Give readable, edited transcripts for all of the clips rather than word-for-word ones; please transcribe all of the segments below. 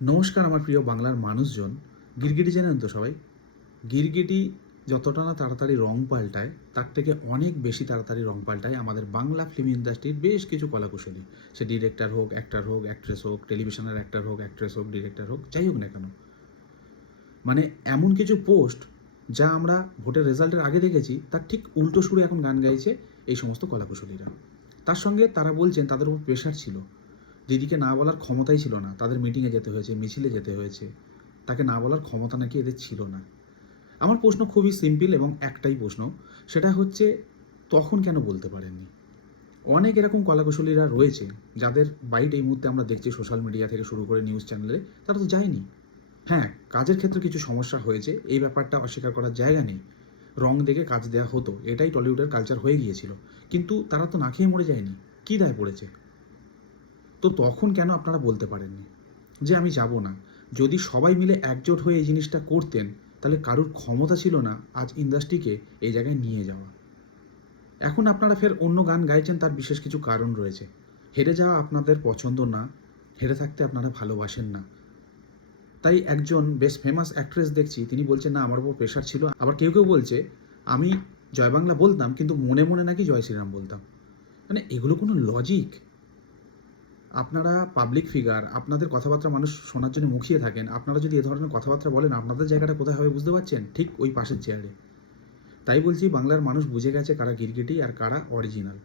নমস্কার আমার প্রিয় বাংলার মানুষজন। গিরগিটি জানেন তো সবাই? গিরগিটি যতটা না তাড়াতাড়ি রং পাল্টায় তার থেকে অনেক বেশি তাড়াতাড়ি রং পাল্টায় আমাদের বাংলা ফিল্ম ইন্ডাস্ট্রির বেশ কিছু কলাকুশলী। সে ডিরেক্টর হোক, অ্যাক্টর হোক, অ্যাক্ট্রেস হোক, টেলিভিশনের অ্যাক্টর হোক, অ্যাক্ট্রেস হোক, ডিরেক্টর হোক, যাই হোক না কেন, মানে এমন কিছু পোস্ট যা আমরা ভোটের রেজাল্টের আগে দেখেছি তার ঠিক উল্টো সুরে এখন গান গাইছে এই সমস্ত কলাকুশলীরা। তার সঙ্গে তারা বলছেন তাদের উপর প্রেশার ছিল, দিদিকে না বলার ক্ষমতাই ছিল না, তাদের মিটিংয়ে যেতে হয়েছে, মিছিলে যেতে হয়েছে, তাকে না বলার ক্ষমতা নাকি এদের ছিল না। আমার প্রশ্ন খুবই সিম্পল এবং একটাই প্রশ্ন, সেটা হচ্ছে তখন কেন বলতে পারেননি? অনেক এরকম কলাকুশলীরা রয়েছে যাদের বাইট এই মুহূর্তে আমরা দেখছি সোশ্যাল মিডিয়া থেকে শুরু করে নিউজ চ্যানেলে, তারা তো যায়নি। হ্যাঁ, কাজের ক্ষেত্রে কিছু সমস্যা হয়েছে, এই ব্যাপারটা অস্বীকার করার জায়গা নেই। রং দেখে কাজ দেওয়া হতো, এটাই টলিউডের কালচার হয়ে গিয়েছিল, কিন্তু তারা তো না খেয়ে মরে যায়নি। কী দায় পড়েছে? তো তখন কেন আপনারা বলতে পারেননি যে আমি যাব না? যদি সবাই মিলে একজোট হয়ে এই জিনিসটা করতেন তাহলে কারুর ক্ষমতা ছিল না আজ ইন্ডাস্ট্রিকে এই জায়গায় নিয়ে যাওয়া। এখন আপনারা ফের অন্য গান গাইছেন, তার বিশেষ কিছু কারণ রয়েছে। হেরে যাওয়া আপনাদের পছন্দ না, হেরে থাকতে আপনারা ভালোবাসেন না। তাই একজন বেশ ফেমাস অ্যাক্ট্রেস দেখছি, তিনি বলছেন না আমার উপর প্রেশার ছিল। আবার কেউ কেউ বলছে আমি জয় বাংলা বলতাম কিন্তু মনে মনে নাকি জয় শ্রীরাম বলতাম। মানে এগুলো কোনো লজিক? আপনারা পাবলিক ফিগার, আপনাদের কথাবার্তা মানুষ শোনার জন্য মুখিয়ে থাকেন, আপনারা যদি এ ধরনের কথাবার্তা বলেন আপনাদের জায়গাটা কোথায় হবে বুঝতে পারছেন? ঠিক ওই পাশের চেয়ারে। তাই বলছি বাংলার মানুষ বুঝে গেছে কারা গিরগিটি আর কারা অরিজিনাল।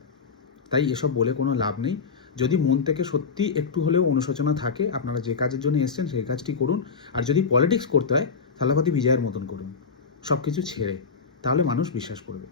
তাই এসব বলে কোনো লাভ নেই। যদি মন থেকে সত্যি একটু হলেও অনুশোচনা থাকে, আপনারা যে কাজের জন্য এসছেন সেই কাজটি করুন। আর যদি পলিটিক্স করতে হয় থালাপাতি বিজয়ের মতন করুন, সব কিছু ছেড়ে, তাহলে মানুষ বিশ্বাস করবে।